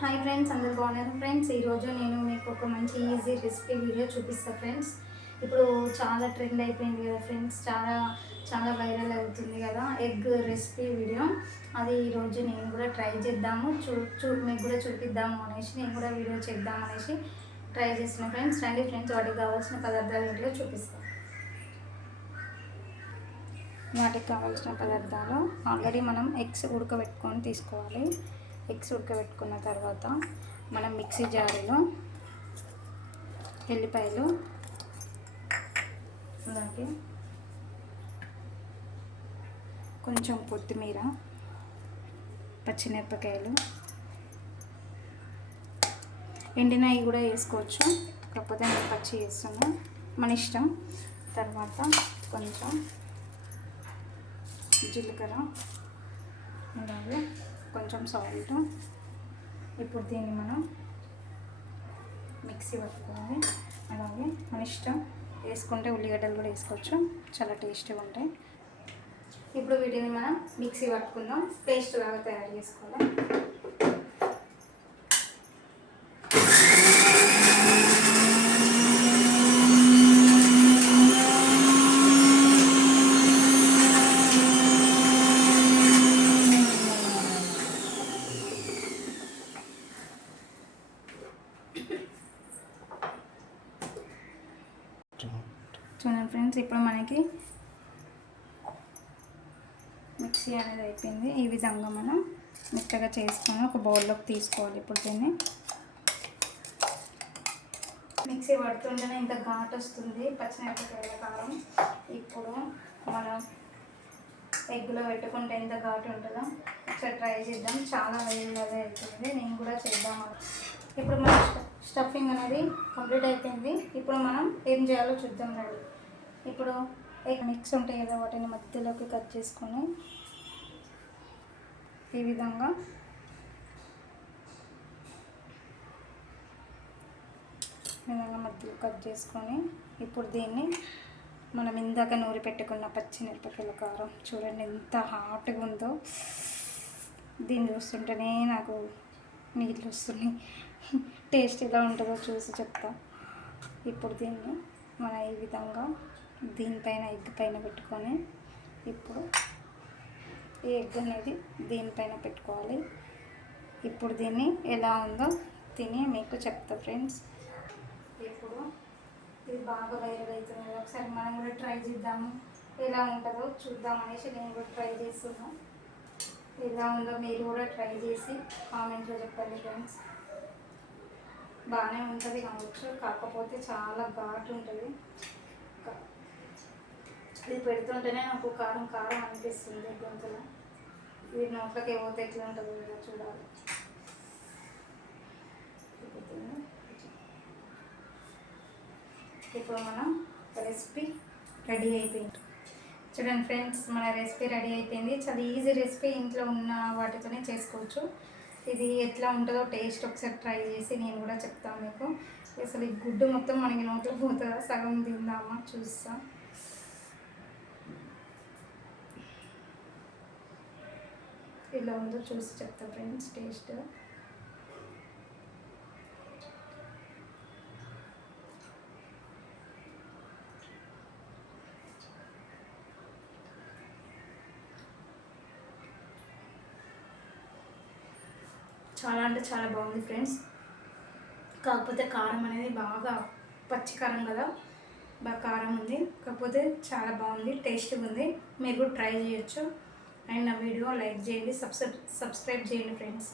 Hi friends, అందరు బాగున్నారు friends. ఈరోజు నేను మీకు ఒక మంచి ఈజీ రెసిపీ వీడియో చూపిస్తాను ఫ్రెండ్స్. ఇప్పుడు చాలా ట్రెండ్ అయిపోయింది కదా ఫ్రెండ్స్, చాలా చాలా వైరల్ అవుతుంది కదా ఎగ్ రెసిపీ వీడియో. అది ఈరోజు నేను కూడా ట్రై చేద్దాము, మీకు కూడా చూపిద్దాము అనేసి నేను కూడా వీడియో చేద్దాం అనేసి ట్రై చేస్తున్నాను ఫ్రెండ్స్. రండి ఫ్రెండ్స్, వాటికి కావాల్సిన పదార్థాలు ఏంటో చూపిస్తాను. వాటికి కావాల్సిన పదార్థాలు ఆల్రెడీ మనం ఎగ్స్ ఉడకబెట్టుకొని తీసుకోవాలి. ఎగ్స్ ఉడకబెట్టుకున్న తర్వాత మనం మిక్సీ జారులో ఎల్లిపాయలు, అలాగే కొంచెం కొత్తిమీర, పచ్చిమిరపకాయలు, ఎండినవి కూడా వేసుకోవచ్చు, కాకపోతే నేను పచ్చి వేస్తున్నాను, మన ఇష్టం. తర్వాత కొంచెం జీలకర్ర, అలాగే కొంచెం సాల్ట్. ఇప్పుడు దీన్ని మనం మిక్సీ పట్టుకోవాలి. అలాగే మన ఇష్టం, వేసుకుంటే ఉల్లిగడ్డలు కూడా వేసుకోవచ్చు, చాలా టేస్టీగా ఉంటాయి. ఇప్పుడు వీటిని మనం మిక్సీ పట్టుకుందాం, పేస్ట్ లాగా తయారు చేసుకోవాలి. చూడండి ఫ్రెండ్స్, ఇప్పుడు మనకి మిక్సీ అనేది అయిపోయింది. ఈ విధంగా మనం మెత్తగా చేసుకొని ఒక బౌల్లోకి తీసుకోవాలి. ఇప్పుడు దీన్ని మిక్సీ పడుతుంటేనే ఇంత ఘాటు వస్తుంది, పచ్చిమిరపకాయల కారం. ఇప్పుడు మనం ఎగ్గులో పెట్టుకుంటే ఎంత ఘాటు ఉంటుందో ఒకసారి ట్రై చేద్దాం. చాలా వేడిగా అవుతుంది, నేను కూడా చేద్దాం. ఇప్పుడు మన స్టఫింగ్ అనేది కంప్లీట్ అయిపోయింది. ఇప్పుడు మనం ఏం చేయాలో చూద్దాం రండి. ఇప్పుడు ఎగ్ మిక్స్ ఉంటాయి కదా, వాటిని మధ్యలోకి కట్ చేసుకొని ఈ విధంగా మధ్యలో కట్ చేసుకొని ఇప్పుడు దీన్ని మనం ఇందాక నూరి పెట్టుకున్న పచ్చిమిరపకాయల కారం, చూడండి ఎంత హాట్గా ఉందో. దీన్ని చూస్తుంటేనే నాకు నీళ్ళు వస్తున్నాయి. టేస్ట్ ఎలా ఉంటుందో చూసి చెప్తా. ఇప్పుడు దీన్ని మనం ఈ విధంగా దీనిపైన ఎగ్ పైన పెట్టుకొని ఇప్పుడు ఈ ఎగ్ అనేది దీనిపైన పెట్టుకోవాలి. ఇప్పుడు దీన్ని ఎలా ఉందో తిని మీకు చెప్తా ఫ్రెండ్స్. ఇప్పుడు ఇది బాగా వైరల్ అవుతుంది కదా, ఒకసారి మనం కూడా ట్రై చేద్దాము, ఎలా ఉంటుందో చూద్దాం అనేసి నేను కూడా ట్రై చేస్తున్నాను. ఎలా ఉందో మీరు కూడా ట్రై చేసి కామెంట్లో చెప్పండి ఫ్రెండ్స్. బాగానే ఉంటుంది కావచ్చు, కాకపోతే చాలా ఘాటు ఉంటుంది. ఇది పెడుతుంటేనే నాకు కారం కారం అనిపిస్తుంది గొంతులో. వీటి నోట్లోకి పోతే ఎట్లా ఉంటుందో కదా చూడాలి. ఇప్పుడు మనం రెసిపీ రెడీ అయిపోయింది. చూడండి ఫ్రెండ్స్, మన రెసిపీ రెడీ అయిపోయింది. చాలా ఈజీ రెసిపీ, ఇంట్లో ఉన్న వాటితోనే చేసుకోవచ్చు. ఇది ఎట్లా ఉంటుందో టేస్ట్ ఒకసారి ట్రై చేసి నేను కూడా చెప్తాను మీకు. అసలు ఈ గుడ్డు మొత్తం మనకి నోట్లో పోతుందా, సగం తిందామా చూస్తా. ఇలా ఉందో చూసి చెప్తా ఫ్రెండ్స్ టేస్ట్. చాలా అంటే చాలా బాగుంది ఫ్రెండ్స్. కాకపోతే కారం అనేది బాగా పచ్చి కారం కదా, బాగా కారం ఉంది. కాకపోతే చాలా బాగుంది, టేస్ట్గా ఉంది. మీరు కూడా ట్రై చేయొచ్చు. అండ్ నా వీడియో లైక్ చేయండి, సబ్స్క్రైబ్ చేయండి ఫ్రెండ్స్.